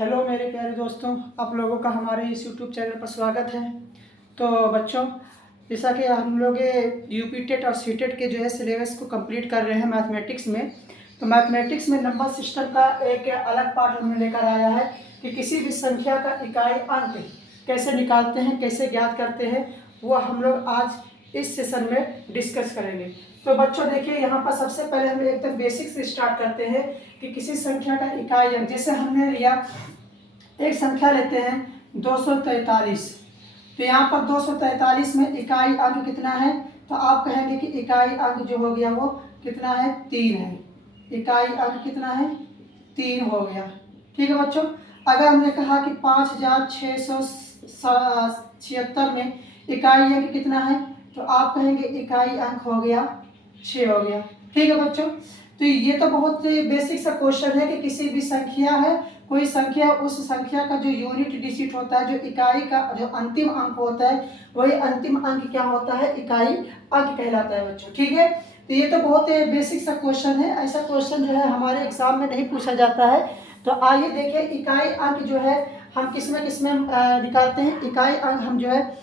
Hello मेरे प्यारे दोस्तों, आप लोगों का हमारे इस यूट्यूब चैनल पर स्वागत है। तो बच्चों, जैसा कि हम लोग यूपी टेट और सी टेट के जो है सिलेबस को कंप्लीट कर रहे हैं मैथमेटिक्स में। तो मैथमेटिक्स में नंबर सिस्टम का एक अलग पार्ट हमने लेकर आया है कि किसी भी संख्या का इकाई अंक कैसे निकालते हैं, कैसे ज्ञात करते हैं, वो हम लोग आज इस सेशन में डिस्कस करेंगे। तो बच्चों देखिए, यहाँ पर सबसे पहले हम एकदम बेसिक से स्टार्ट करते हैं कि किसी संख्या का इकाई अंक, जैसे हमने लिया एक संख्या लेते हैं 243। तो यहाँ पर 243 में इकाई अंक कितना है? तो आप कहेंगे कि इकाई अंक जो हो गया वो कितना है? 3 है। इकाई अंक कितना है? 3 हो गया। ठीक है बच्चों। अगर हमने कहा कि 5676 में इकाई अंक कितना है, तो आप कहेंगे इकाई अंक हो गया 6 हो गया। ठीक है बच्चों। तो ये तो बहुत बेसिक सा क्वेश्चन है कि किसी भी संख्या है, कोई संख्या, उस संख्या का जो यूनिट डिजिट होता है, जो इकाई का जो अंतिम अंक होता है, वही अंतिम अंक क्या होता है? इकाई अंक कहलाता है बच्चों। ठीक है। तो ये तो बहुत बेसिक सा क्वेश्चन है। ऐसा क्वेश्चन जो है हमारे एग्जाम में नहीं पूछा जाता है। तो आइए देखिए, इकाई अंक जो है हम किस में निकालते हैं। इकाई अंक हम जो है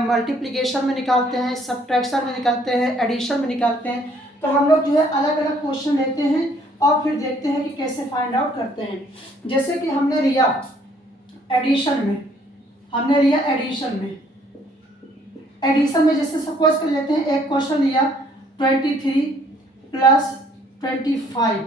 मल्टीप्लिकेशन में निकालते हैं, सब्ट्रैक्शन में निकालते हैं, एडिशन में निकालते हैं। तो हम लोग जो है अलग अलग क्वेश्चन लेते हैं और फिर देखते हैं कि कैसे फाइंड आउट करते हैं। जैसे कि हमने लिया एडिशन में जैसे सपोज कर लेते हैं, एक क्वेश्चन लिया 23 प्लस 25।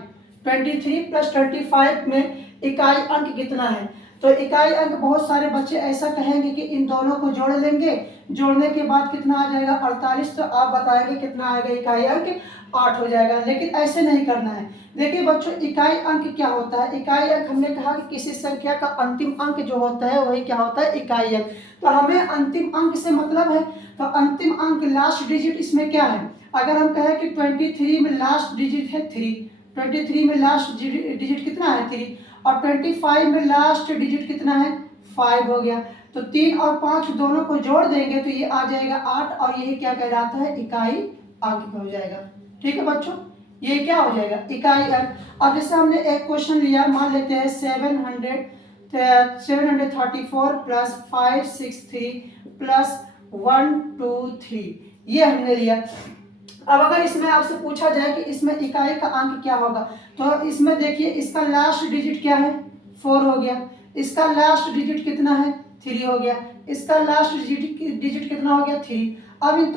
23 प्लस 25 में इकाई अंक कितना है? तो इकाई अंक बहुत सारे बच्चे ऐसा कहेंगे कि इन दोनों को जोड़ लेंगे, जोड़ने के बाद कितना आ जाएगा? 48। तो आप बताएंगे कितना आएगा? इकाई अंक 8 हो जाएगा। लेकिन ऐसे नहीं करना है। देखिए बच्चों, इकाई अंक क्या होता है? इकाई अंक हमने कहा कि किसी संख्या का अंतिम अंक जो होता है वही क्या होता है? इकाई अंक। तो हमें अंतिम अंक से मतलब है, तो अंतिम अंक लास्ट डिजिट इसमें क्या है? अगर हम कहें कि 23 में लास्ट डिजिट है 3, 23 में लास्ट डिजिट कितना है? 3। और 25 में लास्ट डिजिट कितना है? 5 हो गया। तो 3 और 5 दोनों को जोड़ देंगे तो ये आ जाएगा 8, और यही क्या कहलाता है? इकाई अंक हो जाएगा। ठीक है बच्चों, ये क्या हो जाएगा? इकाई अंक। अब जैसे हमने एक क्वेश्चन लिया, मान लेते हैं 734 प्लस 563 प्लस 123, ये हमने लिया। अब अगर इसमें आपसे पूछा जाए कि इसमें इकाई का अंक क्या होगा, तो इसमें देखिए, इसका लास्ट डिजिट क्या है? 4 हो गया। इसका लास्ट डिजिट कितना है? 3 हो गया। इसका लास्ट डिजिट कितना हो गया? 3। अब इन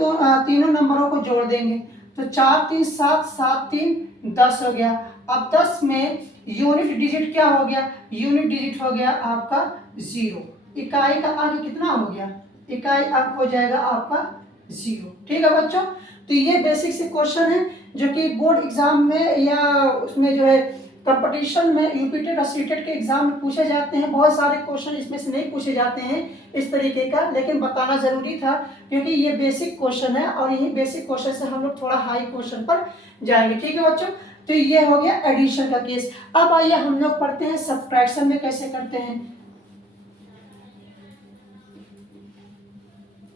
तीनों नंबरों को जोड़ देंगे तो 4 3 7, 7 3 10 हो गया। अब 10 में यूनिट डिजिट क्या हो गया? यूनिट डिजिट हो गया आपका 0। इकाई का अंक कितना हो गया? इकाई अंक हो जाएगा आपका 0। ठीक है बच्चों। तो ये बेसिक से क्वेश्चन है जो कि बोर्ड एग्जाम में या उसमें जो है कंपटीशन में यूपी टेट और सी टेट के एग्जाम में पूछे जाते हैं। बहुत सारे क्वेश्चन इसमें से नहीं पूछे जाते हैं इस तरीके का, लेकिन बताना जरूरी था क्योंकि ये बेसिक क्वेश्चन है और यही बेसिक क्वेश्चन से हम लोग थोड़ा हाई क्वेश्चन पर जाएंगे। ठीक है बच्चों। तो ये हो गया एडिशन का केस। अब आइए हम लोग पढ़ते हैं सब्ट्रैक्शन में कैसे करते हैं।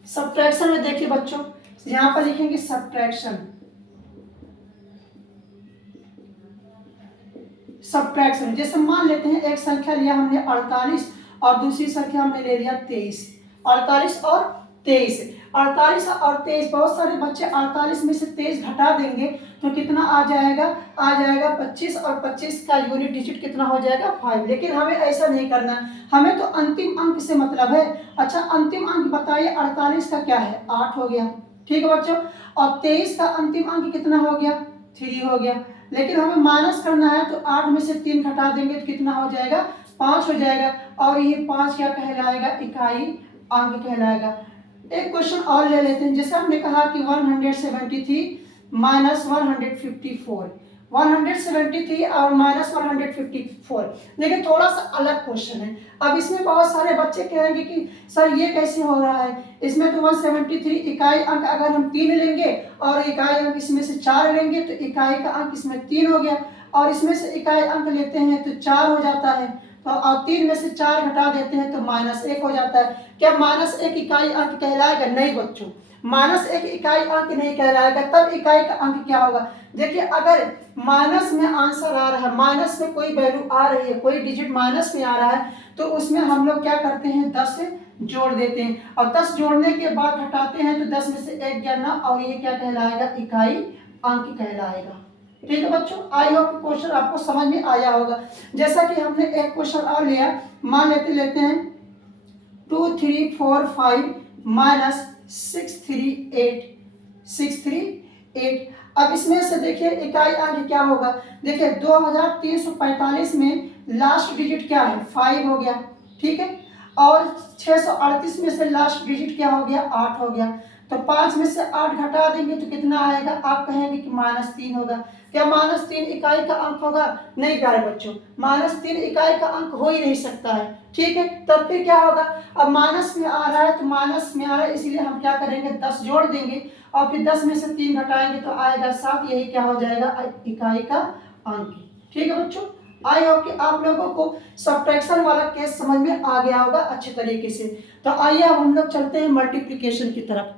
सब्ट्रैक्शन में देखिए बच्चों, यहां पर लिखेंगे सब्ट्रैक्शन। सब्ट्रैक्शन जैसे मान लेते हैं एक संख्या लिया हमने 48 और दूसरी संख्या हमने ले लिया 23। 48 और 23, 48 और 23, बहुत सारे बच्चे 48 में से 23 घटा देंगे तो कितना आ जाएगा? आ जाएगा 25, और 25 का यूनिट डिजिट कितना हो जाएगा? 5। लेकिन हमें ऐसा नहीं करना, हमें तो अंतिम अंक से मतलब है। अच्छा, अंतिम अंक बताइए, 48 का क्या है? 8 हो गया। ठीक है बच्चों। और 23 का अंतिम अंक कितना हो गया? 3 हो गया। लेकिन हमें माइनस करना है तो 8 में से 3 घटा देंगे तो कितना हो जाएगा? 5 हो जाएगा। और ये 5 क्या कहलाएगा? इकाई अंक कहलाएगा। एक क्वेश्चन और ले लेते हैं। जैसे हमने कहा कि 173 माइनस 154, 173 और माइनस 154, लेकिन थोड़ा सा अलग क्वेश्चन है। अब इसमें बहुत सारे बच्चे कहेंगे कि सर ये कैसे हो रहा है? इसमें तो 173 इकाई अंक अगर हम 3 लेंगे और इकाई अंक इसमें से 4 लेंगे तो इकाई का अंक इसमें 3 हो गया, और इसमें से इकाई अंक लेते हैं तो 4 हो जाता है। तो अब 3 में से 4 घटा देते हैं तो -1 हो जाता है। क्या -1 इकाई अंक कहलाएगा? नहीं बच्चों, माइनस एक इकाई अंक नहीं कहलाएगा, तब इकाई का अंक क्या होगा। देखिए अगर माइनस में आंसर आ रहा है, माइनस में कोई वैल्यू आ रही है, कोई डिजिट माइनस में आ रहा है, तो उसमें हम लोग क्या करते हैं 10 से जोड़ देते हैं, और 10 जोड़ने के बाद घटाते हैं तो 10 में से 1 गया ना, और ये क्या कहलाएगा, इकाई अंक कहलाएगा। ठीक है बच्चों, आई होप क्वेश्चन आपको समझ में आया होगा। जैसा कि हमने एक क्वेश्चन और लिया, मान लेते हैं 2 3 4 5 माइनस 6 3 8। अब इसमें से देखिए इकाई अंक क्या होगा। देखिए 2345 में लास्ट डिजिट क्या है, 5 हो गया, ठीक है, और 638 में से लास्ट डिजिट क्या हो गया, 8 हो गया। तो 5 में से 8 घटा देंगे तो कितना आएगा, आप कहेंगे कि -3 होगा। क्या -3 इकाई का अंक होगा, नहीं प्यारे बच्चों, -3 इकाई का अंक हो ही नहीं सकता है, ठीक है। तब फिर क्या होगा, अब माइनस में आ रहा है तो माइनस में आ रहा है, इसलिए हम क्या करेंगे 10 जोड़ देंगे, और फिर 10 में से 3 घटाएंगे तो आएगा 7, यही क्या हो जाएगा, इकाई का अंक। ठीक है बच्चों, आई होप कि आप लोगों को सब्ट्रैक्शन वाला केस समझ में आ गया होगा अच्छे तरीके से। तो आइए अब हम लोग चलते हैं मल्टीप्लिकेशन की तरफ।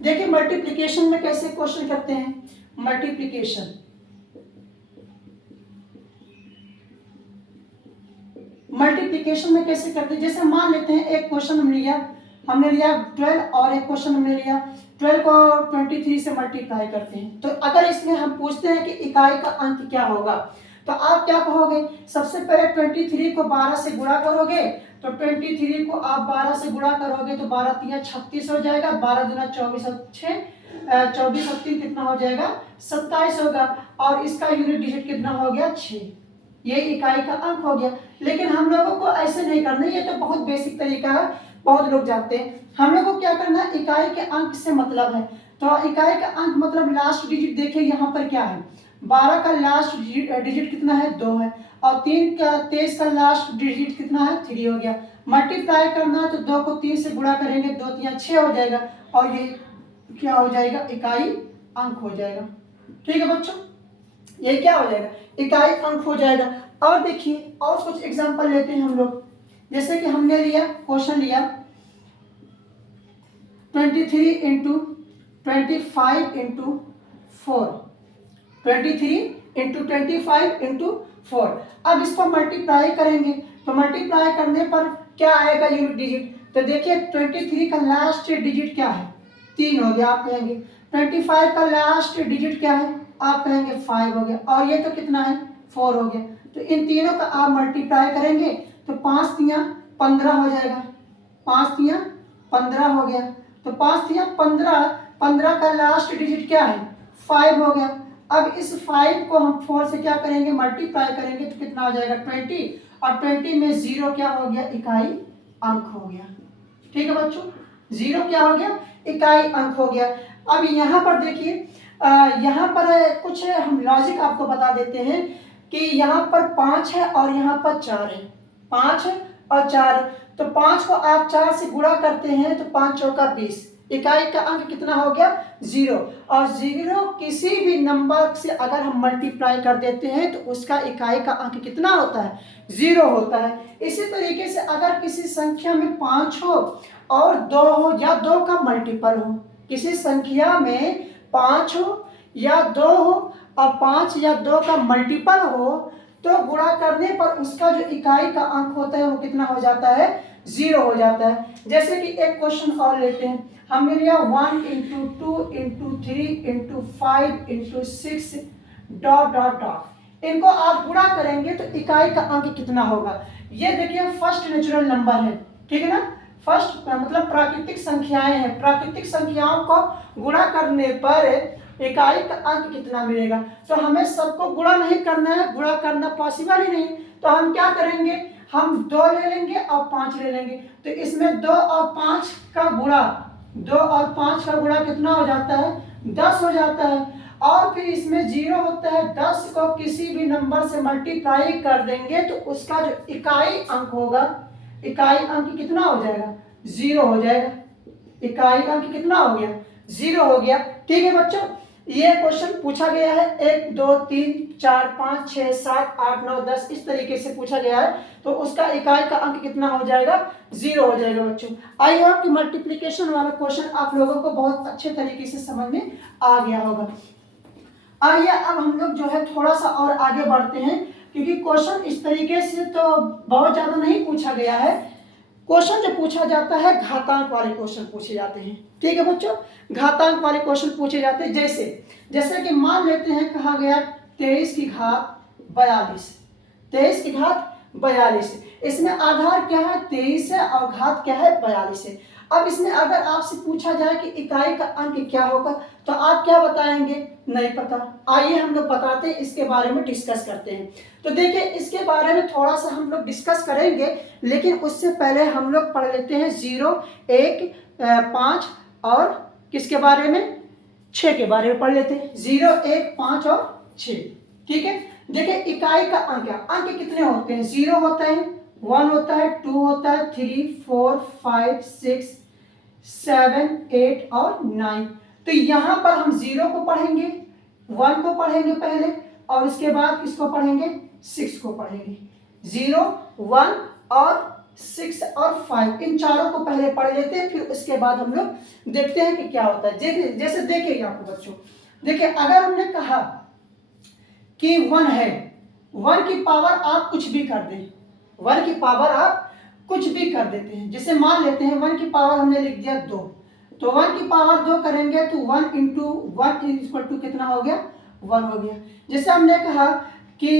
देखिए मल्टीप्लिकेशन में कैसे क्वेश्चन करते हैं। मल्टीप्लिकेशन में कैसे करते हैं, जैसे मान लेते हैं एक क्वेश्चन हमने लिया 12 और एक क्वेश्चन हमने लिया 12 को 23 से मल्टीप्लाई करते हैं। तो अगर इसमें हम पूछते हैं कि इकाई का अंक क्या होगा, तो आप क्या कहोगे, सबसे पहले 23 को 12 से गुणा करोगे, तो 23 को आप 12 से गुणा करोगे तो 12 3 36 हो जाएगा, 12 दूना 24 और 6 24 और 3 कितना हो जाएगा, 27 होगा, और इसका यूनिट डिजिट कितना हो गया, 6। ये इकाई का अंक हो गया। लेकिन हम लोगों को ऐसे नहीं करना, ये तो बहुत बेसिक तरीका है, बहुत लोग जानते हैं। हम लोग को क्या करना है, इकाई के अंक से मतलब है, तो इकाई का अंक मतलब लास्ट डिजिट। देखिए यहाँ पर क्या है, 12 का लास्ट डिजिट कितना है, 2 है, और 23 का लास्ट डिजिट कितना है, 3 हो गया। मल्टीप्लाई करना है तो 2 को 3 से गुणा करेंगे, 2 3 6 हो जाएगा, और ये क्या हो जाएगा, इकाई अंक हो जाएगा। ठीक है बच्चों, ये क्या हो जाएगा, इकाई अंक हो जाएगा। और देखिए और कुछ एग्जांपल लेते हैं हम लोग, जैसे कि हमने लिया क्वेश्चन लिया 23 इंटू 25 इंटू 4, 23 इंटू 25 इंटू 4। अब इसको मल्टीप्लाई करेंगे, तो मल्टीप्लाई करने पर क्या आएगा, यूनिट डिजिट। तो देखिए 23 का लास्ट डिजिट क्या है, 3 हो गया, आप कहेंगे 25 का लास्ट डिजिट क्या है, आप कहेंगे 5 हो गया, और ये तो कितना है, 4 हो गया। तो इन तीनों का आप मल्टीप्लाई करेंगे तो 5 3 15 हो जाएगा, 5 3 15 हो गया। तो 5 3 15, 15 का लास्ट डिजिट क्या है, 5 हो गया। अब इस 5 को हम 4 से क्या करेंगे, मल्टीप्लाई करेंगे तो कितना हो जाएगा, 20, और 20 में 0 क्या हो गया, इकाई अंक हो गया। ठीक है बच्चों, 0 क्या हो गया, इकाई अंक हो गया। अब यहाँ पर देखिए, यहाँ पर कुछ हम लॉजिक आपको बता देते हैं कि यहाँ पर 5 है और यहाँ पर 4 है, 5 है और 4, तो 5 को आप 4 से गुणा करते हैं तो 5 चौका 20, इकाई का अंक कितना हो गया, 0। और 0 किसी भी नंबर से अगर हम मल्टीप्लाई कर देते हैं तो उसका इकाई का अंक कितना होता है, 0 होता है। इसी तरीके से अगर किसी संख्या में 5 हो और 2 हो, या 2 का मल्टीपल हो, किसी संख्या में 5 हो या 2 हो और 5 या 2 का मल्टीपल हो, तो गुणा करने पर उसका जो इकाई का अंक होता है वो कितना हो जाता है, 0 हो जाता है। जैसे कि एक क्वेश्चन और लेते हैं, हमने लिया 1 into 2 into 3 into 5 into 6 dot dot dot. इनको आप गुणा करेंगे तो इकाई का अंक कितना होगा। ये देखिए फर्स्ट नेचुरल नंबर है, ठीक है ना, फर्स्ट मतलब प्राकृतिक संख्याएं हैं, प्राकृतिक संख्याओं को गुणा करने पर इकाई का अंक कितना मिलेगा। तो हमें सबको गुणा नहीं करना है, गुणा करना पॉसिबल ही नहीं, तो हम क्या करेंगे, हम 2 ले लेंगे और 5 ले लेंगे। तो इसमें 2 और 5 का गुणा, 2 और 5 का गुणा कितना हो जाता है, 10 हो जाता है। और फिर इसमें 0 होता है, 10 को किसी भी नंबर से मल्टीप्लाई कर देंगे तो उसका जो इकाई अंक होगा, इकाई अंक कितना हो जाएगा, 0 हो जाएगा। इकाई अंक कितना हो गया, 0 हो गया। ठीक है बच्चों, ये क्वेश्चन पूछा गया है 1 2 3 4 5 6 7 8 9 10 इस तरीके से पूछा गया है तो उसका इकाई का अंक कितना हो जाएगा, 0 हो जाएगा बच्चों। आई होप कि मल्टीप्लिकेशन वाला क्वेश्चन आप लोगों को बहुत अच्छे तरीके से समझ में आ गया होगा। आइए अब हम लोग जो है थोड़ा सा और आगे बढ़ते हैं, क्योंकि क्वेश्चन इस तरीके से तो बहुत ज़्यादा नहीं पूछा गया है। क्वेश्चन जो पूछा जाता है घातांक वाले क्वेश्चन पूछे जाते हैं, ठीक है बच्चों, घातांक वाले क्वेश्चन पूछे जाते हैं। जैसे कि मान लेते हैं कहा गया 23 की घात 42, 23 की घात 42, इसमें आधार क्या है 23 है और घात क्या है 42 है। अब इसमें अगर आपसे पूछा जाए कि इकाई का अंक क्या होगा तो आप क्या बताएंगे, नहीं पता। आइए हम लोग बताते हैं, इसके बारे में डिस्कस करते हैं। तो देखिए इसके बारे में थोड़ा सा हम लोग डिस्कस करेंगे, लेकिन उससे पहले हम लोग पढ़ लेते हैं 0 1 5 और किसके बारे में, 6 के बारे में पढ़ लेते हैं। 0 1 5 और 6, ठीक है। देखिए इकाई का अंक, अंक कितने होते हैं, 0 होता है, 1 होता है, 2 होता है, 3 4 5 6 7 8 और 9। तो यहाँ पर हम 0 को पढ़ेंगे, 1 को पढ़ेंगे पहले और उसके बाद इसको पढ़ेंगे, 6 को पढ़ेंगे। 0 1 और 6 और 5 इन चारों को पहले पढ़ लेते हैं, फिर उसके बाद हम लोग देखते हैं कि क्या होता है। जैसे देखिए यहाँ पे बच्चों, देखिए अगर हमने कहा कि 1 है, 1 की पावर आप कुछ भी कर दें, 1 की पावर आप कुछ भी कर देते हैं। जैसे मान लेते हैं 1 की पावर हमने लिख दिया 2, तो 1 की पावर 2 करेंगे तो 1 इंटू 1 इक्वल टू कितना हो गया, 1 हो गया। जैसे हमने कहा कि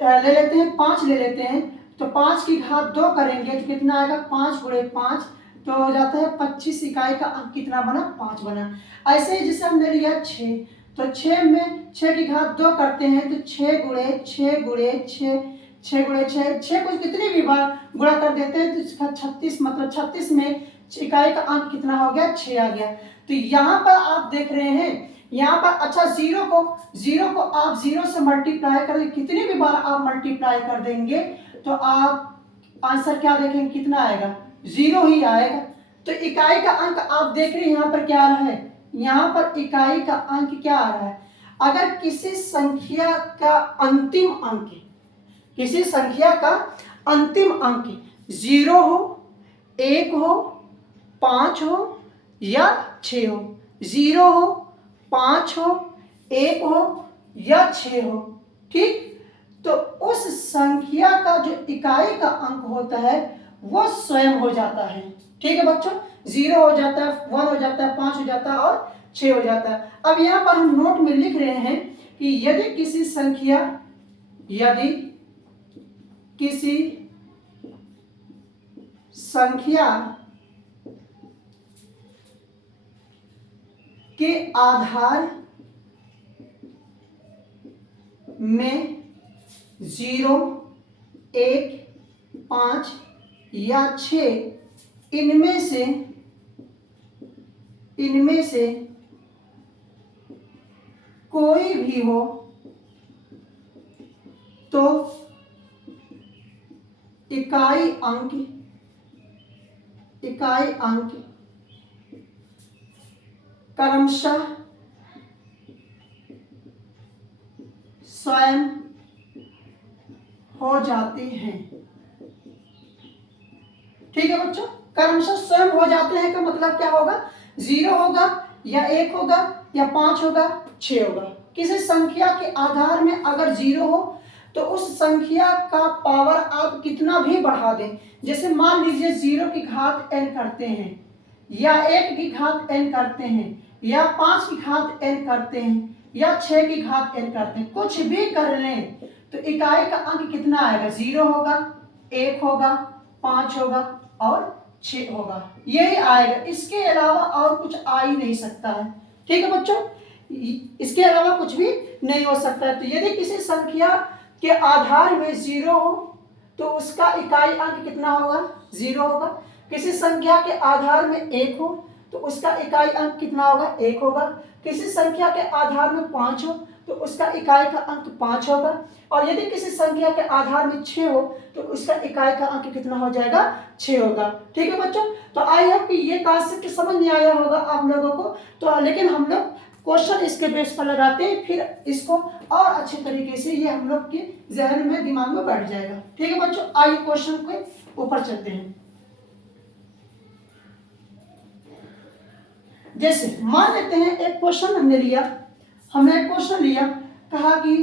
ले लेते हैं 5 ले लेते हैं, तो 5 की घात 2 करेंगे तो कितना आएगा, 5 गुणे 5 तो हो जाता है 25। इकाई का अंक कितना बना, 5 बना। ऐसे ही जैसे हमने लिया 6, तो 6 में 6 की घात 2 करते हैं तो 6 गुणे 6 गुणे 6 6 गुणे 6 6 को कितनी भी बार गुणा कर देते हैं तो इसका 36, मतलब 36 में इकाई का अंक कितना हो गया, 6 आ गया। तो यहाँ पर आप देख रहे हैं, यहाँ पर अच्छा 0 को आप 0 से मल्टीप्लाई कर, कितनी भी बार आप मल्टीप्लाई कर देंगे तो आप आंसर क्या देखेंगे, कितना आएगा, 0 ही आएगा। तो इकाई का अंक आप देख रहे हैं यहाँ पर क्या आ रहा है, यहाँ पर इकाई का अंक क्या आ रहा है। अगर किसी संख्या का अंतिम अंक, किसी संख्या का अंतिम अंक 0 हो, 1 हो, 5 हो या 6 हो, 0 हो, 5 हो, 1 हो या 6 हो, ठीक, तो उस संख्या का जो इकाई का अंक होता है वो स्वयं हो जाता है, ठीक है बच्चों। 0 हो जाता है, 1 हो जाता है, 5 हो जाता है और 6 हो जाता है। अब यहाँ पर हम नोट में लिख रहे हैं कि यदि किसी संख्या के आधार में 0 1 5 या 6 इनमें से कोई भी हो तो इकाई अंक क्रमशः स्वयं हो जाते हैं, ठीक है बच्चों। क्रमशः स्वयं हो जाते हैं का मतलब क्या होगा, 0 होगा या 1 होगा या 5 होगा 6 होगा। किसी संख्या के आधार में अगर 0 हो तो उस संख्या का पावर आप कितना भी बढ़ा दें, जैसे मान लीजिए 0 की घात n करते हैं या 1 की घात n करते हैं या 5 की घात n करते हैं या 6 की घात n करते हैं, कुछ भी कर लें तो इकाई का अंक कितना आएगा, 0 होगा, 1 होगा, 5 होगा और 6 होगा, यही आएगा। इसके अलावा और कुछ आ ही नहीं सकता है, ठीक है बच्चों, इसके अलावा कुछ भी नहीं हो सकता है। तो यदि किसी संख्या के आधार में 0 हो तो उसका इकाई अंक कितना होगा, 0 होगा। किसी संख्या के आधार में 1 हो तो उसका इकाई अंक कितना होगा, 1 होगा। किसी संख्या के आधार में 5 हो तो उसका इकाई का अंक 5 होगा। और यदि किसी संख्या के आधार में 6 हो तो उसका इकाई का अंक कितना हो जाएगा, 6 होगा, ठीक है बच्चों। तो आई होप कि ये कॉन्सेप्ट समझ में आया होगा आप लोगों को। तो लेकिन हम लोग क्वेश्चन इसके बेस पर लगाते हैं, फिर इसको और अच्छे तरीके से ये हम लोग के जहन में, दिमाग में बैठ जाएगा। ठीक है बच्चों, आइए क्वेश्चन के ऊपर चलते हैं। जैसे मान लेते हैं एक क्वेश्चन हमने एक क्वेश्चन लिया, कहा कि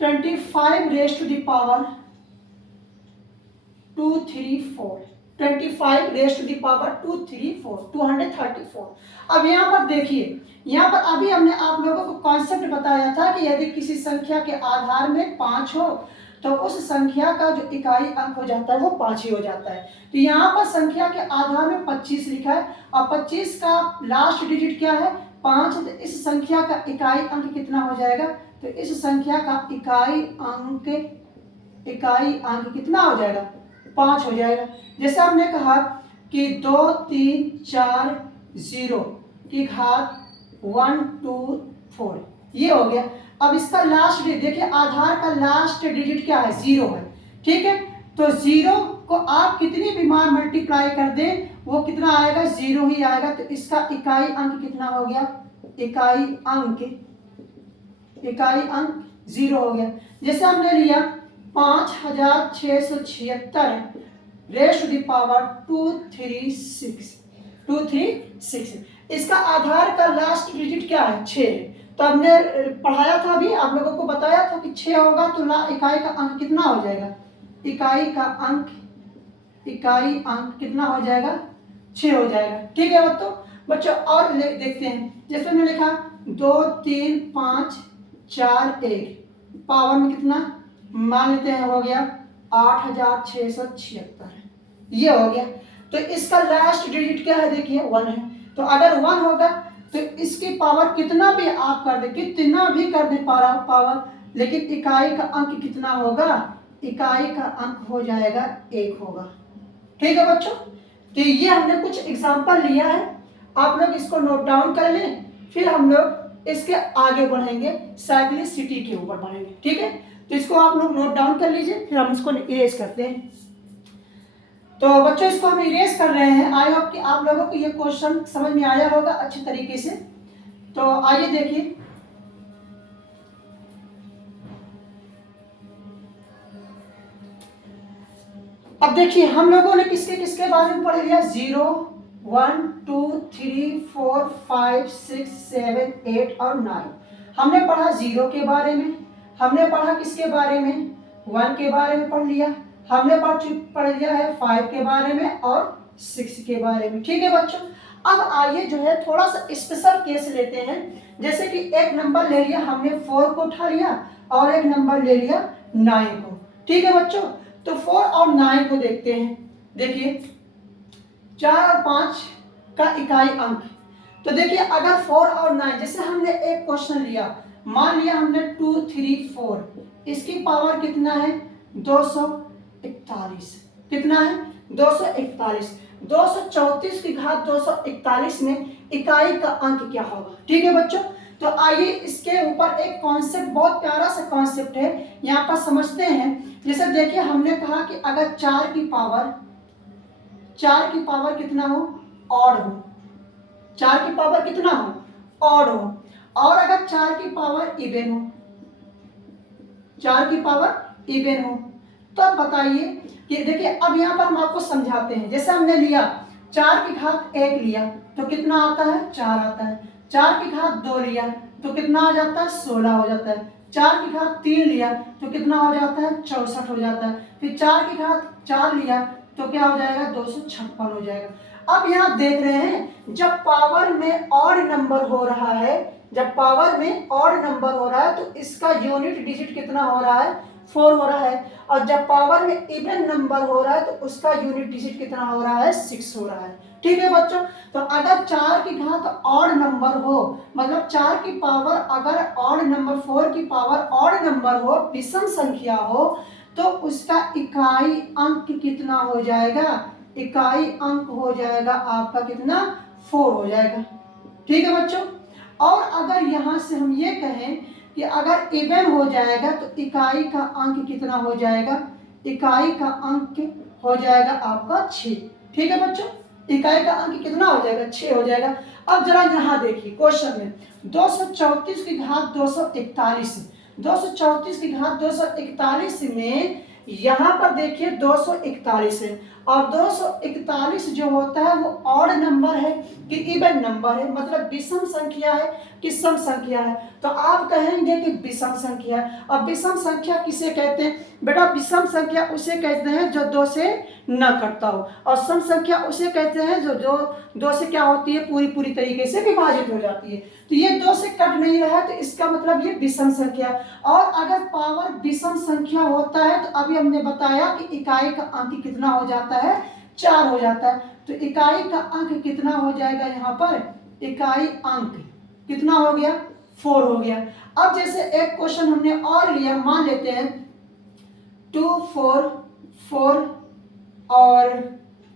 25 raise to the power 234, 25 raise to the power 234। अब यहाँ पर देखिए, यहाँ पर अभी हमने आप लोगों को कॉन्सेप्ट बताया था कि यदि किसी संख्या के आधार में 5 हो तो उस संख्या का जो इकाई अंक हो जाता है वो 5 ही हो जाता है। तो यहाँ पर संख्या के आधार में 25 लिखा है और 25 का लास्ट डिजिट क्या है, 5। तो इस संख्या का इकाई अंक कितना हो जाएगा, तो इस संख्या का इकाई अंक कितना हो जाएगा, 5 हो जाएगा। जैसे हमने कहा कि 2 3 4 0 की घात 1 2 4, ये हो गया। अब इसका लास्ट डिजिट देखिए, आधार का लास्ट डिजिट क्या है, 0 है। ठीक है, तो 0 को आप कितनी भी बार मल्टीप्लाई कर दें वो कितना आएगा, 0 ही आएगा। तो इसका इकाई अंक कितना हो गया, इकाई अंक 0 हो गया। जैसे हमने लिया 5676 रेज़ टू द पावर 236, इसका आधार का लास्ट डिजिट क्या है, 6। तो हमने पढ़ाया था, अभी आप लोगों को बताया था कि 6 होगा तो इकाई का अंक कितना हो जाएगा, इकाई अंक कितना हो जाएगा, 6 हो जाएगा। ठीक है बच्चों, और देखते हैं। जैसे हमने लिखा 2 3 5 4 1, पावर में कितना मान लेते हैं, हो गया 8676, ये हो गया। तो इसका लास्ट डिजिट क्या है, देखिए 1 है। तो अगर 1 होगा तो इसकी पावर कितना भी आप कर दे, कितना भी कर दे पावर, लेकिन इकाई का अंक कितना होगा, इकाई का अंक हो जाएगा 1 होगा। ठीक है बच्चों, तो ये हमने कुछ एग्जांपल लिया है, आप लोग इसको नोट डाउन कर लें, फिर हम लोग इसके आगे बढ़ेंगे, साइक्लिसिटी के ऊपर बढ़ेंगे। ठीक है, तो इसको आप लोग नोट डाउन कर लीजिए, फिर हम इसको इरेज करते हैं। तो बच्चों इसको हम इरेज कर रहे हैं। आई होप कि आप लोगों को ये क्वेश्चन समझ में आया होगा अच्छी तरीके से। तो आइए देखिए, अब देखिए हम लोगों ने किसके बारे में पढ़ लिया, 0 1 2 3 4 5 6 7 8 और 9। हमने पढ़ा 0 के बारे में, हमने पढ़ा किसके बारे में, 1 के बारे में पढ़ लिया, हमने पढ़ लिया है 5 के बारे में और 6 के बारे में। ठीक है बच्चों, अब आइए जो है थोड़ा सा स्पेशल केस लेते हैं। जैसे कि एक नंबर ले लिया हमने, 4 को उठा लिया, और एक नंबर ले लिया 9 को। ठीक है बच्चों, तो 4 और 9 को देखते हैं। देखिए 4 और 5 का इकाई अंक, तो देखिए अगर 4 और 9, जैसे हमने एक क्वेश्चन लिया, मान लिया हमने 2 3 4, इसकी पावर कितना है, 241, कितना है, 241। 234 की घात 241 में इकाई का अंक क्या होगा। ठीक है बच्चों, तो आइए इसके ऊपर एक कॉन्सेप्ट, बहुत प्यारा सा कॉन्सेप्ट है, यहाँ पर समझते हैं। जैसे देखिए हमने कहा कि अगर 4 की पावर कितना हो, ऑड हो, 4 की पावर कितना हो, ऑड हो, और अगर 4 की पावर इवन हो, 4 की पावर इवन हो, तो बताइए कि देखिए अब यहाँ पर हम आपको समझाते हैं। जैसे हमने लिया 4 की घात 1 लिया तो कितना आता है, 4 आता है। 4 की घात 2 लिया तो कितना आ जाता है, 16 हो जाता है। 4 की घात 3 लिया तो कितना हो जाता है, 64 हो जाता है। फिर 4 की घात 4 लिया तो क्या हो जाएगा, 256 हो जाएगा। अब यहाँ देख रहे हैं, जब पावर में ऑड नंबर हो रहा है, जब पावर में ऑड नंबर हो रहा है तो इसका यूनिट डिजिट कितना हो रहा है, 4 हो रहा है, और जब पावर में इवन नंबर हो रहा है तो उसका यूनिट डिजिट कितना हो रहा है, 6 हो रहा है। ठीक है बच्चों, तो अगर 4 की घात ऑड नंबर हो, मतलब 4 की पावर अगर ऑड नंबर, 4 की पावर ऑड नंबर हो, विषम संख्या हो, तो उसका इकाई अंक कितना हो जाएगा, इकाई अंक हो जाएगा आपका कितना, 4 हो जाएगा। ठीक है बच्चों, और अगर यहाँ से हम ये कहें कि अगर इवन हो जाएगा तो इकाई का अंक कितना हो जाएगा, इकाई का अंक हो जाएगा आपका 6। ठीक है बच्चों, इकाई का अंक कितना हो जाएगा, 6 हो जाएगा। अब जरा यहाँ देखिए क्वेश्चन में 234 की घात 241, 234 की घात 241 में यहाँ पर देखिए 241 है, और 241 जो होता है वो ऑड नंबर है कि इवन नंबर है, मतलब विषम संख्या है कि सम संख्या है। तो आप कहेंगे कि विषम संख्या है। अब विषम संख्या किसे कहते हैं बेटा, विषम संख्या उसे कहते हैं जो 2 से न कटता हो, और सम संख्या उसे कहते हैं जो 2 से क्या होती है, पूरी पूरी तरीके से विभाजित हो जाती है। तो ये 2 से कट नहीं रहा है, तो इसका मतलब ये विषम संख्या। और अगर पावर विषम संख्या होता है तो अभी हमने बताया कि इकाई का अंक कितना हो जाता है, 4 हो जाता है। तो इकाई का अंक कितना हो जाएगा, यहाँ पर इकाई अंक कितना हो गया, 4 हो गया। अब जैसे एक क्वेश्चन हमने और लिया, मान लेते हैं 2 4 4 और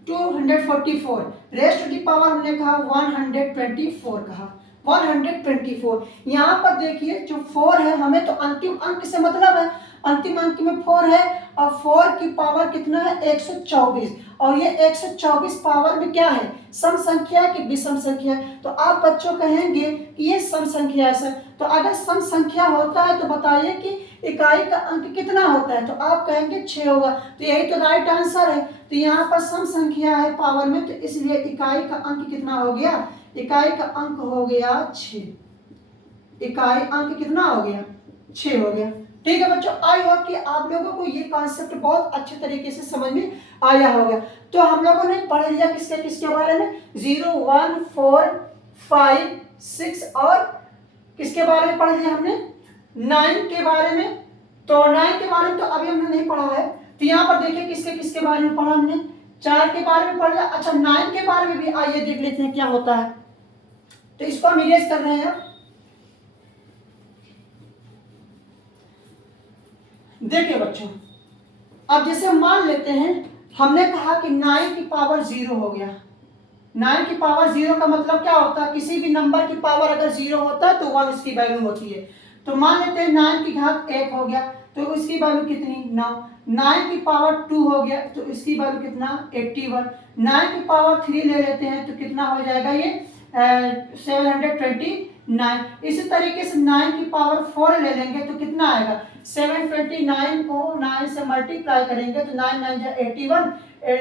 244, रेस्ट की पावर हमने कहा 124 कहा, 124। यहाँ पर देखिए जो 4 है, हमें तो अंतिम अंक से मतलब है, अंतिम अंक में 4 है, और 4 की पावर कितना है, 124, और ये 124 पावर में क्या है, सम संख्या है कि विषम संख्या है। तो आप बच्चों कहेंगे कि ये सम संख्या है सर। तो अगर सम संख्या होता है तो बताइए कि इकाई का अंक कितना होता है, तो आप कहेंगे 6 होगा। तो यही तो राइट आंसर है। तो यहाँ पर सम संख्या है पावर में, तो इसलिए इकाई का अंक कितना हो गया, इकाई का अंक हो गया 6। इकाई अंक कितना हो गया, 6 हो गया। ठीक है बच्चों, आई होप कि आप लोगों को ये कॉन्सेप्ट बहुत अच्छे तरीके से समझ में आया होगा। तो हम लोगों ने पढ़ लिया किसके किसके बारे में, 0 1 4 5 6 और किसके बारे में पढ़ लिया हमने, 9 के बारे में। तो 9 के बारे में तो अभी हमने नहीं पढ़ा है। तो यहाँ पर देखिए किसके किसके बारे में पढ़ा हमने, 4 के बारे में पढ़ लिया। अच्छा 9 के बारे में भी आइए देख लेते हैं क्या होता है। तो इसको हम इरेज कर रहे हैं। देखिए बच्चों, अब जैसे मान लेते हैं हमने कहा कि 9 की पावर 0 हो गया। 9 की पावर 0 का मतलब क्या होता है, किसी भी नंबर की पावर अगर 0 होता है तो 1 इसकी वैल्यू होती है। तो मान लेते हैं 9 की घात 1 हो गया, तो इसकी वैल्यू कितनी, 9। 9 की पावर 2 हो गया, तो इसकी वैल्यू कितना, 81। 9 की पावर 3 ले लेते हैं तो कितना हो जाएगा ये 729। इसी तरीके से 9 की पावर 4 ले लेंगे तो कितना आएगा, 729 को 9 से मल्टीप्लाई करेंगे तो 9 9 जा 81,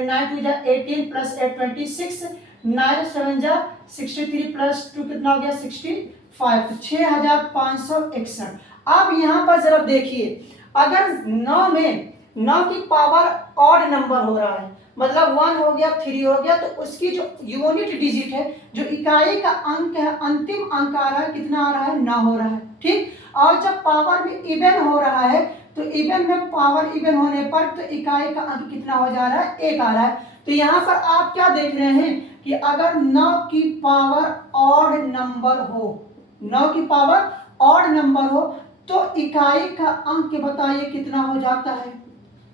9 2 जा 18 प्लस 8 26, 9 7 जा 63 प्लस 2 कितना हो गया 65, तो 6561। अब यहाँ पर जरा देखिए, अगर 9 में 9 की पावर ऑड नंबर हो रहा है, मतलब 1 हो गया 3 हो गया, तो उसकी जो यूनिट डिजिट है, जो इकाई का अंक है, अंतिम अंक आ रहा है, कितना आ रहा है, 9 हो रहा है। ठीक, और जब पावर में इवन हो रहा है तो इवन में पावर इवन होने पर तो इकाई का अंक कितना हो जा रहा है, 1 आ रहा है। तो यहाँ पर आप क्या देख रहे हैं कि अगर 9 की पावर ऑड नंबर हो, 9 की पावर ऑड नंबर हो, तो इकाई का अंक बताइए कितना हो जाता है,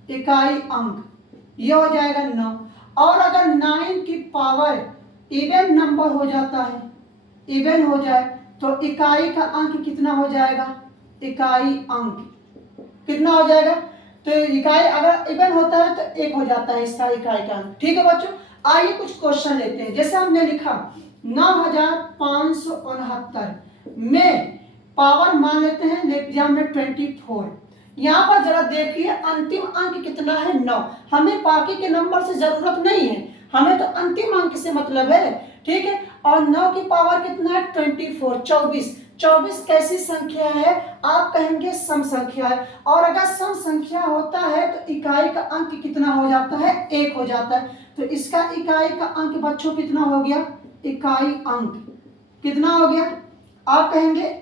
इकाई अंक ये हो जाएगा 9। और अगर 9 की पावर इवन नंबर हो जाता है, इवन हो जाए, तो इकाई का अंक कितना हो जाएगा, इकाई अंक कितना हो जाएगा, तो इकाई अगर इवन होता है तो 1 हो जाता है इसका इकाई का अंक। ठीक है बच्चों, आइए कुछ क्वेश्चन लेते हैं। जैसे हमने लिखा 9569 में पावर मान लेते हैं, एग्जाम में 24। यहाँ पर जरा देखिए अंतिम अंक कितना है, 9। हमें बाकी के नंबर से जरूरत नहीं है, हमें तो अंतिम अंक से मतलब है। ठीक है, और 9 की पावर कितना है, 24 24। 24 कैसी संख्या है, आप कहेंगे सम संख्या है। और अगर सम संख्या होता है तो इकाई का अंक कितना हो जाता है, 1 हो जाता है। तो इसका इकाई का अंक बच्चों कितना हो गया, इकाई अंक कितना हो गया, आप कहेंगे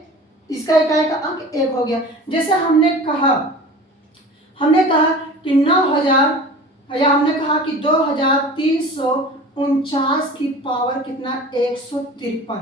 इसका इकाई का अंक 1 हो गया। जैसे हमने कहा कि 9000, या हमने कहा कि 2349 की पावर कितना, 153।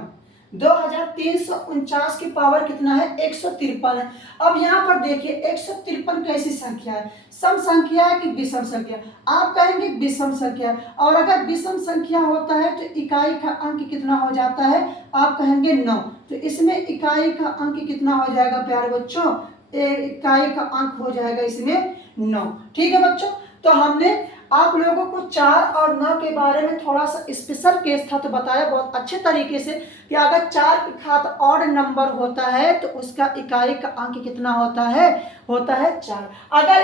2349 की पावर कितना है, 153 है। अब यहाँ पर देखिए 153 कैसी संख्या है, सम संख्या है कि विषम संख्या, आप कहेंगे विषम संख्या। और अगर विषम संख्या होता है तो इकाई का अंक कितना हो जाता है, आप कहेंगे 9। तो इसमें इकाई का अंक कितना हो जाएगा प्यारे बच्चों, इकाई का अंक हो जाएगा इसमें 9। ठीक है बच्चों, तो हमने आप लोगों को 4 और 9 के बारे में थोड़ा सा स्पेशल केस था तो बताया बहुत अच्छे तरीके से कि अगर 4 की घात ऑड नंबर होता है तो उसका इकाई का अंक कितना होता है 4। अगर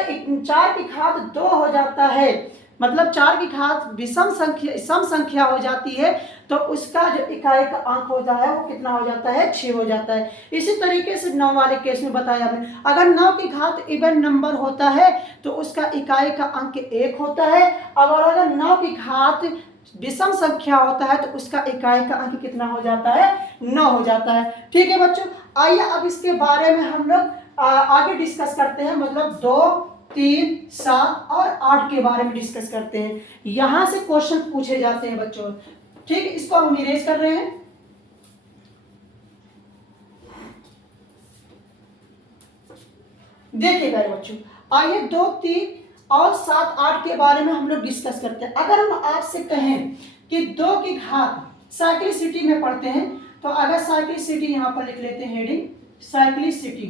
4 की घात 2 हो जाता है, मतलब 4 की घात सम संख्या हो जाती है, तो उसका जो इकाई का अंक होता है वो कितना हो जाता है 6 हो जाता है। इसी तरीके से 9 वाले केस में बताया हमने, अगर 9 की घात इवन नंबर होता है तो उसका इकाई का अंक 1 होता है, और अगर 9 की घात विषम संख्या होता है तो उसका इकाई का अंक कितना हो जाता है 9 हो जाता है। ठीक है बच्चों, आइए अब इसके बारे में हम लोग आगे डिस्कस करते हैं, मतलब 2, 3, 7 और 8 के बारे में डिस्कस करते हैं। यहां से क्वेश्चन पूछे जाते हैं बच्चों। ठीक है, इसको हम इरेज कर रहे हैं। देखिएगा बच्चों, आइए 2, 3 और 7, 8 के बारे में हम लोग डिस्कस करते हैं। अगर हम आपसे कहें कि 2 की घात साइक्लिसिटी में पढ़ते हैं, तो अगर साइक्लिसिटी यहां पर लिख लेते हैं हेडिंग साइक्लिसिटी।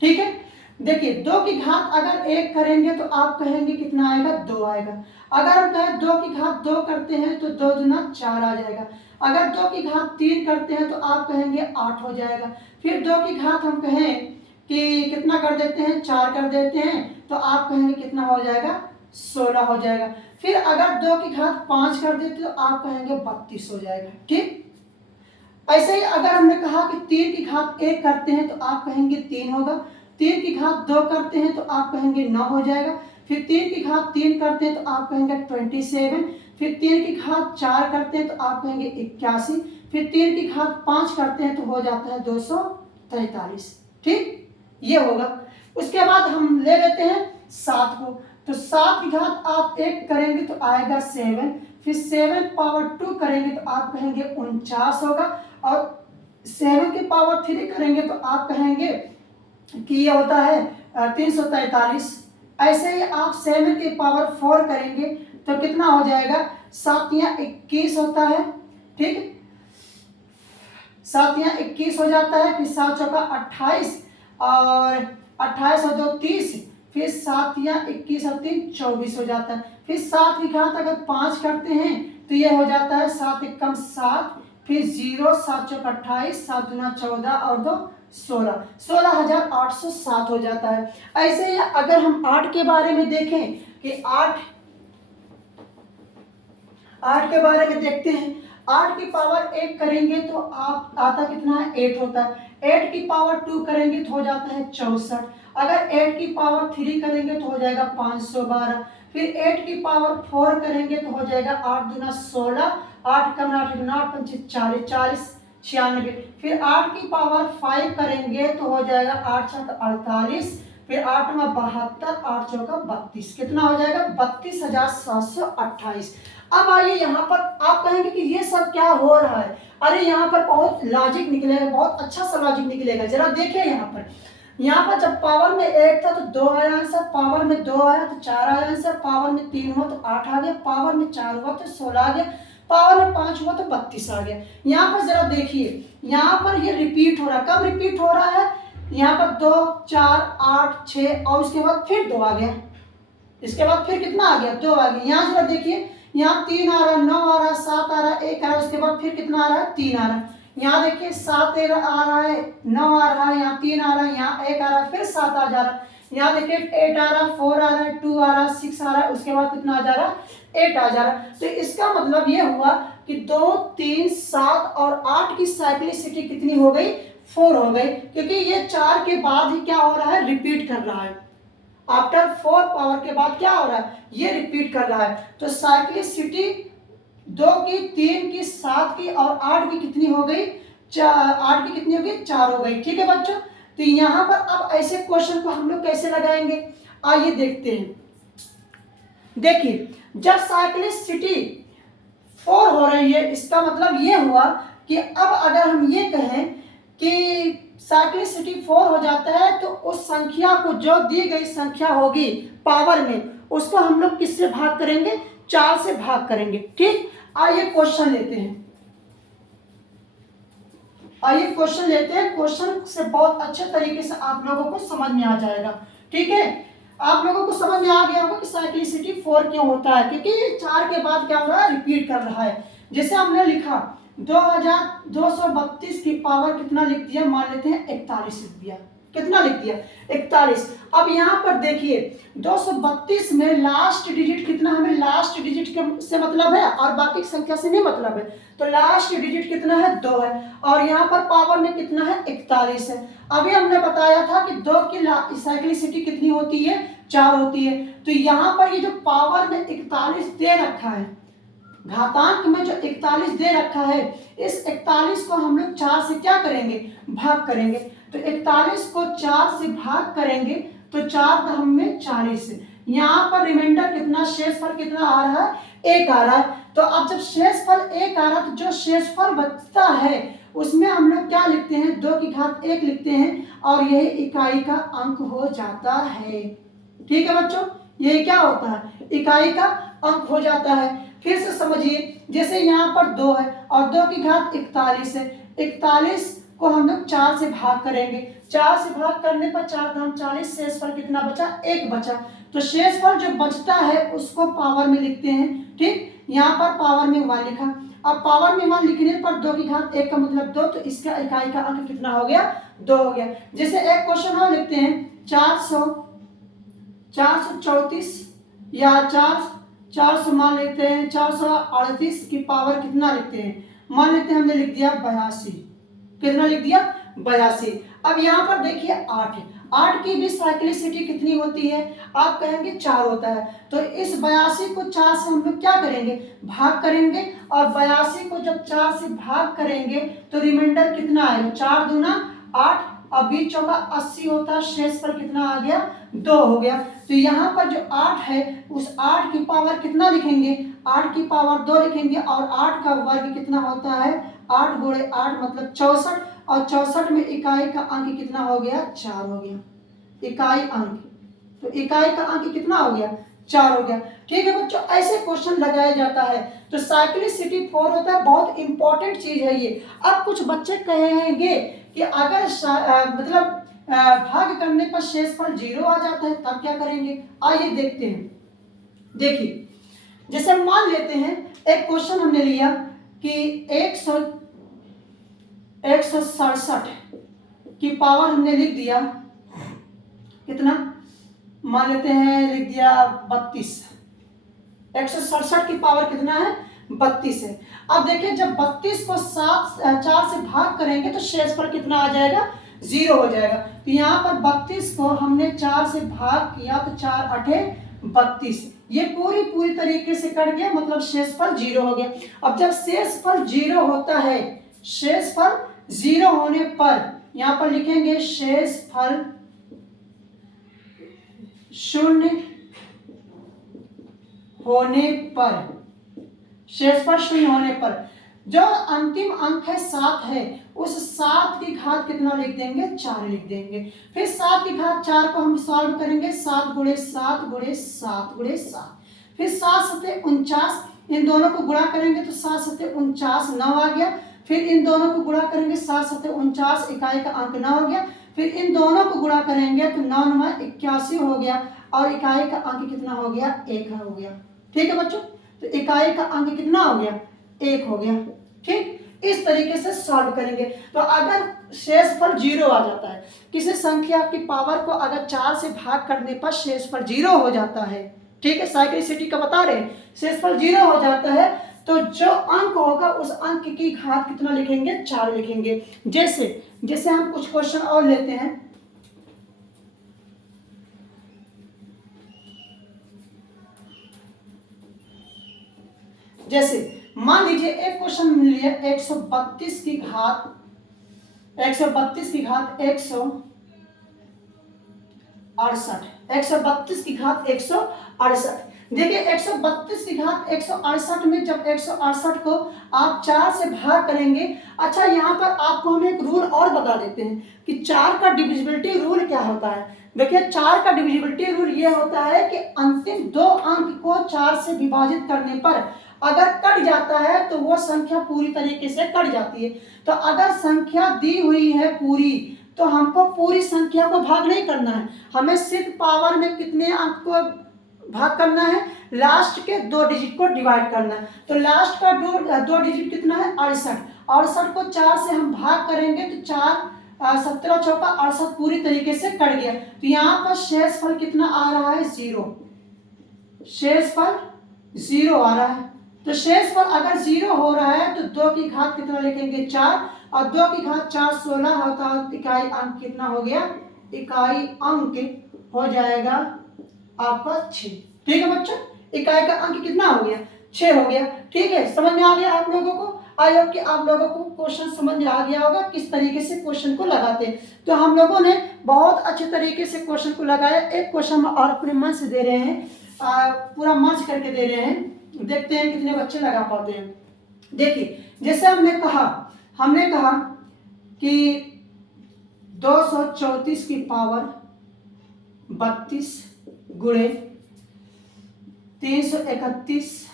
ठीक है, देखिए 2 की घात अगर 1 करेंगे तो आप कहेंगे कितना आएगा 2 आएगा। अगर हम कहें 2 की घात 2 करते हैं तो 2 दूना 4 आ जाएगा। अगर 2 की घात 3 करते हैं तो आप कहेंगे 8 हो जाएगा। फिर 2 की घात हम कहें कि कितना कर देते हैं 4 कर देते हैं तो आप कहेंगे कितना हो जाएगा 16 हो जाएगा। फिर अगर 2 की घात 5 कर देते तो आप कहेंगे 32 हो जाएगा। ठीक, ऐसे ही अगर हमने कहा कि 3 की घात 1 करते हैं तो आप कहेंगे 3 होगा। 3 की घात 2 करते हैं तो आप कहेंगे 9 हो जाएगा। फिर 3 की घात 3 करते हैं तो आप कहेंगे 27। फिर 3 की घात 4 करते हैं तो आप कहेंगे 81। फिर 3 की घात 5 करते हैं तो हो जाता है 243। ठीक, ये होगा। उसके बाद हम ले लेते हैं 7 को, तो 7 की घात आप 1 करेंगे तो आएगा 7। फिर 7 पावर 2 करेंगे तो आप कहेंगे 49 होगा, और 7 की पावर 3 करेंगे तो आप कहेंगे कि ये होता है 343। ऐसे ही आप 7 की पावर 4 करेंगे तो कितना हो जाएगा 7 या 21 होता है। ठीक, 7 या 21 हो जाता है। फिर 7 चौका 28 और 28 और 2 30। फिर 7 या 21 और 3 24 हो जाता है। फिर 7 की घात अगर 5 करते हैं तो ये हो जाता है 7 एकम 7। फिर 0, 7 चौक 28, 7 दूना 14 और 2 16, 16,807 हो जाता है। ऐसे ही अगर हम 8 के बारे में देखें कि 8 के बारे में देखते हैं, 8 की पावर 1 करेंगे तो आप आता कितना है 8 होता है। 8 की पावर 2 करेंगे तो हो जाता है 64। अगर 8 की पावर 3 करेंगे तो हो जाएगा 512। फिर 8 की पावर 4 करेंगे तो हो जाएगा 8 दूना 16, 8 कम 8 पंच 40, 96। फिर 8 की पावर 5 करेंगे तो हो जाएगा 8 छक 48। फिर 8 में 72, 8 चौका 32, कितना हो जाएगा 32,728। अब आइए यहाँ पर आप कहेंगे कि ये सब क्या हो रहा है। अरे यहाँ पर बहुत लॉजिक निकलेगा, बहुत अच्छा सा लॉजिक निकलेगा। जरा देखिए यहाँ पर जब पावर में 1 था तो 2 आया आंसर, पावर में 2 आया तो 4 आया आंसर, पावर में 3 हुआ तो 8 आ गया, पावर में 4 हुआ तो 16 आ गया, पावर में 5 हुआ तो 32 आ गया। यहाँ पर जरा देखिए, यहाँ पर ये रिपीट हो रहा है। कब रिपीट हो रहा है, यहाँ पर 2, 4, 8, 6 और उसके बाद फिर 2 आ गया। इसके बाद फिर कितना आ गया 2 आ गया। यहाँ जरा देखिए, यहाँ 3 आ रहा है, 9 आ रहा है, 7 आ रहा है, 1 आ रहा है, उसके बाद फिर कितना आ रहा है 3 आ रहा है। यहाँ देखिए 7 आ रहा है, 9 आ रहा है, यहाँ 3 आ रहा है, यहाँ 1 आ रहा है, फिर 7 आ जा रहा है। यहाँ देखिए 8 आ रहा है, 4 आ रहा है, 2 आ रहा है, 6 आ रहा है, उसके बाद कितना आ जा रहा है 8 आ जा रहा है। तो इसका मतलब ये हुआ कि 2, 3, 7 और 8 की साइक्लिसिटी कितनी हो गई 4 हो गई, क्योंकि ये 4 के बाद ही क्या हो रहा है रिपीट कर रहा है। आफ्टर 4 पावर के बाद क्या हो रहा है ये रिपीट कर रहा है। तो साइक्लिसिटी 2 की, 3 की, 7 की और 8 की कितनी हो गई 8 की कितनी हो गई 4 हो गई। ठीक है बच्चों, तो यहाँ पर अब ऐसे क्वेश्चन को हम लोग कैसे लगाएंगे आइए देखते हैं। देखिए जब साइक्लिसिटी 4 हो रही है इसका मतलब ये हुआ कि अब अगर हम ये कहें कि साइक्लिसिटी 4 हो जाता है तो उस संख्या को, जो दी गई संख्या होगी पावर में, उसको हम लोग किससे भाग करेंगे 4 से भाग करेंगे। ठीक, आइए क्वेश्चन लेते हैं। क्वेश्चन से बहुत अच्छे तरीके से आप लोगों को समझ में आ जाएगा। ठीक है, आप लोगों को समझ में आ गया होगा कि साइक्लिसिटी 4 क्यों होता है, क्योंकि 4 के बाद क्या हो रहा है, रिपीट कर रहा है। जैसे हमने लिखा 2232 की पावर कितना लिख दिया, मान लेते हैं 41 लिख दिया, कितना लिख दिया 41। अब यहाँ पर देखिए 232 में लास्ट डिजिट कितना, हमें लास्ट डिजिट से मतलब है और बाकी की संख्या से नहीं मतलब है, तो लास्ट डिजिट कितना है 2 है, और यहाँ पर पावर में कितना है 41 है। अभी हमने बताया था कि 2 की साइक्लिसिटी कितनी होती है, 4 होती है। तो यहाँ पर ये जो पावर में 41 दे रखा है, घातांक में जो 41 दे रखा है, इस 41 को हम लोग 4 से क्या करेंगे, भाग करेंगे। तो 41 को 4 से भाग करेंगे तो 4 दहम में 40। यहाँ पर रिमाइंडर कितना, शेषफल कितना आ रहा है, 1 आ रहा है। तो अब जब शेषफल 1 आ रहा है तो जो शेषफल बचता है उसमें हम लोग क्या लिखते हैं, 2 की घात 1 लिखते हैं, और यही इकाई का अंक हो जाता है। ठीक है बच्चों, ये क्या होता है, इकाई का अंक हो जाता है। फिर से समझिए, जैसे यहाँ पर 2 है और 2 की घात 41 है, 41 को हम लोग 4 से भाग करेंगे, 4 से भाग करने पर 4 दाम 40, शेषफल कितना बचा, 1 बचा। तो शेषफल जो बचता है उसको पावर में लिखते हैं। ठीक, यहाँ पर पावर में 1 लिखा। अब पावर में 1 लिखने पर 2 की घात 1 का मतलब 2, तो इसका इकाई का अंक कितना हो गया, 2 हो गया। जैसे एक क्वेश्चन और लिखते हैं, 434 या 400 मान लेते हैं, 438 की पावर कितना लिखते हैं, मान लेते हैं हमने लिख दिया 82, कितना लिख दिया, 82। अब यहाँ पर देखिए 8 की भी साइक्लिसिटी कितनी होती है, आप कहेंगे 4 होता है। तो इस 82 को 4 से हम लोग क्या करेंगे, भाग करेंगे, और 82 को जब 4 से भाग करेंगे तो रिमाइंडर कितना आएगा, 4 दूना 8, और 20 चौका 80 होता है, शेषफल कितना आ गया, 2 हो गया। तो यहाँ पर जो 8 है उस 8 की पावर कितना लिखेंगे, 8 की पावर 2 लिखेंगे, और 8 का वर्ग कितना होता है, 8 गुणे 8 मतलब 64, और 64 में इकाई का अंक कितना हो गया, 4 हो गया, इकाई अंक। तो इकाई का अंक कितना हो गया, 4 हो गया। ठीक है बच्चों, ऐसे क्वेश्चन लगाया जाता है। तो साइक्लिसिटी 4 होता है, बहुत इंपॉर्टेंट चीज है ये। अब कुछ बच्चे कहेंगे कि अगर मतलब भाग करने पर शेषफल 0 आ जाता है तब क्या करेंगे, आइए देखते हैं। देखिए, जैसे मान लेते हैं एक क्वेश्चन हमने लिया कि 167 की पावर हमने लिख दिया कितना, मान लेते हैं लिख दिया 32। 167 की पावर कितना है, 32 है। अब देखिए जब 32 को 4 से भाग करेंगे तो शेषफल कितना आ जाएगा, 0 हो जाएगा। तो यहाँ पर 32 को हमने 4 से भाग किया तो 4 अठे 32, ये पूरी तरीके से कट गया, मतलब शेषफल 0 हो गया। अब जब शेषफल 0 होता है, शेषफल 0 होने पर यहाँ पर लिखेंगे शेषफल 0 होने पर, शेषफल 0 होने पर जो अंतिम अंक है 7 है, उस 7 की घात कितना लिख देंगे, 4 लिख देंगे। फिर 7 की घात 4 को हम सॉल्व करेंगे, 7 गुणे 7 गुणे 7 गुणे 7, फिर 7 सते 49, इन दोनों को गुणा करेंगे तो 7 सते 49 9 आ गया। फिर इन दोनों को गुणा करेंगे, 7 सते 49, इकाई का अंक 9 हो गया। फिर इन दोनों को गुणा करेंगे तो 9 9 81 हो गया, और इकाई का अंक कितना हो गया, 1 हो गया। ठीक है बच्चों, तो इकाई का अंक कितना हो गया, 1 हो गया। ठीक, इस तरीके से सॉल्व करेंगे। तो अगर शेषफल 0 आ जाता है, किसी संख्या की पावर को अगर 4 से भाग करने पर शेषफल 0 हो जाता है, ठीक है, साइक्लिसिटी का बता रहे हैं, शेषफल 0 हो जाता है, तो जो अंक होगा उस अंक की घात कितना लिखेंगे, 4 लिखेंगे। जैसे हम कुछ क्वेश्चन और लेते हैं। जैसे मान लीजिए एक क्वेश्चन मिल लिया 132 की घात 132 की घात 168, 132 की घात 168। देखिए 132 की घात 168 में जब 168 को आप 4 से भाग करेंगे। अच्छा, यहाँ पर आपको हम एक रूल और बता देते हैं कि 4 का डिविजिबिलिटी रूल क्या होता है। देखिए 4 का डिविजिबिलिटी रूल ये होता है कि अंतिम 2 अंक को 4 से विभाजित करने पर अगर कट जाता है तो वो संख्या पूरी तरीके से कट जाती है। तो अगर संख्या दी हुई है पूरी, तो हमको पूरी संख्या को भाग नहीं करना है, हमें सिर्फ पावर में कितने अंक को भाग करना है, लास्ट के 2 डिजिट को डिवाइड करना है। तो लास्ट का दो डिजिट कितना है 68, 68 को 4 से हम भाग करेंगे तो 4 17 चौका 68 पूरी तरीके से कट गया। तो यहाँ पर शेषफल कितना आ रहा है 0, शेषफल 0 आ रहा है। तो शेषफल अगर 0 हो रहा है तो 2 की घात कितना लिखेंगे 4, और 2 की घात 4 16 होता है, इकाई अंक कितना हो गया, इकाई अंक हो जाएगा आपका 6। ठीक है बच्चों, इकाई का अंक कितना हो गया 6 हो गया। ठीक है, समझ में आ गया आप लोगों को। आई होप कि आप लोगों को क्वेश्चन समझ में आ गया होगा किस तरीके से क्वेश्चन को लगाते हैं। तो हम लोगों ने बहुत अच्छे तरीके से क्वेश्चन को लगाया। एक क्वेश्चन और अपने मन से दे रहे हैं, पूरा मर्ज करके दे रहे हैं, देखते हैं कितने बच्चे लगा पाते हैं। देखिए, जैसे हमने कहा कि 234 की पावर 32 गुणे 331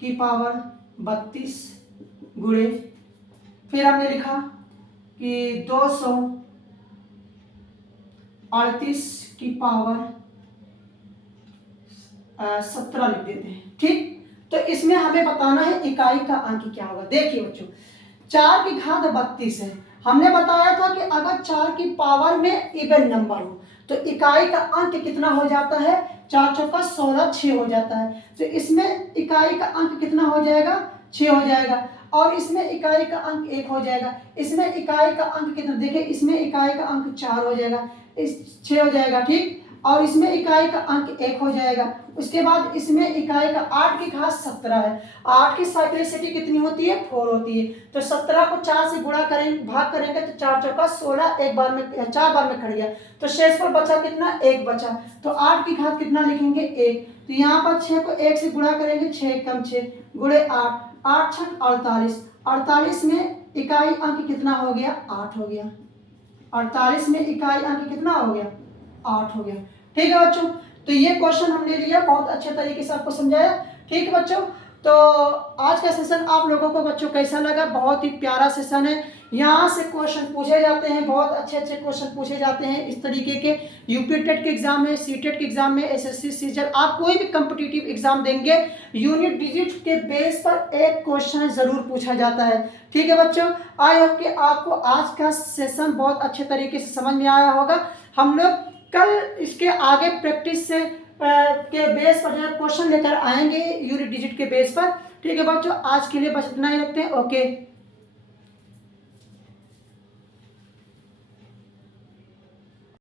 की पावर 32 गुणे, फिर हमने लिखा कि 238 की पावर 17 लिख देते हैं। ठीक, तो इसमें हमें बताना है इकाई का अंक क्या होगा। देखिए बच्चों, 4 की घात 32 है, हमने बताया था कि अगर 4 की पावर में इवन नंबर हो तो इकाई का अंक कितना हो जाता है, 4 चौका 16 6 हो जाता है। तो इसमें इकाई का अंक कितना हो जाएगा 6 हो जाएगा, और इसमें इकाई का अंक 1 हो जाएगा। इसमें इकाई का अंक कितना, देखिए इसमें इकाई का अंक 4 हो जाएगा, इस 6 हो जाएगा। ठीक, और इसमें इकाई का अंक 1 हो जाएगा। उसके बाद इसमें इकाई का 8 की घात 17 है, 8 की साइक्लिसिटी कितनी होती है 4 होती है। तो 17 को 4 से गुणा करेंगे, भाग करेंगे तो 4 चौका 16 एक बार में 4 बार में कट गया। तो शेषफल बचा कितना 1 बचा। तो 8 की घात कितना लिखेंगे 1। तो यहाँ पर 6 को 1 से गुणा करेंगे, 6 कम 6 गुणे 8, 8 छक 48, 48 में इकाई अंक कितना हो गया 8 हो गया। 48 में इकाई अंक कितना हो गया 8 हो गया। ठीक है बच्चों, तो ये क्वेश्चन हमने लिया, बहुत अच्छे तरीके से आपको समझाया। ठीक है बच्चों, तो आज का सेशन आप लोगों को बच्चों कैसा लगा, बहुत ही प्यारा सेशन है। यहाँ से क्वेश्चन पूछे जाते हैं, बहुत अच्छे अच्छे क्वेश्चन पूछे जाते हैं इस तरीके के। यूपी टेट के एग्जाम में, सी टेट के एग्जाम में, एसएससी सीजन, आप कोई भी कंपिटिटिव एग्जाम देंगे यूनिट डिजिट के बेस पर एक क्वेश्चन जरूर पूछा जाता है। ठीक है बच्चों, आई होप कि आपको आज का सेशन बहुत अच्छे तरीके से समझ में आया होगा। हम लोग कल इसके आगे प्रैक्टिस से के बेस पर जो क्वेश्चन लेकर आएंगे यूनिट डिजिट के बेस पर। ठीक है बच्चों, आज के लिए बस इतना ही रखते हैं। ओके।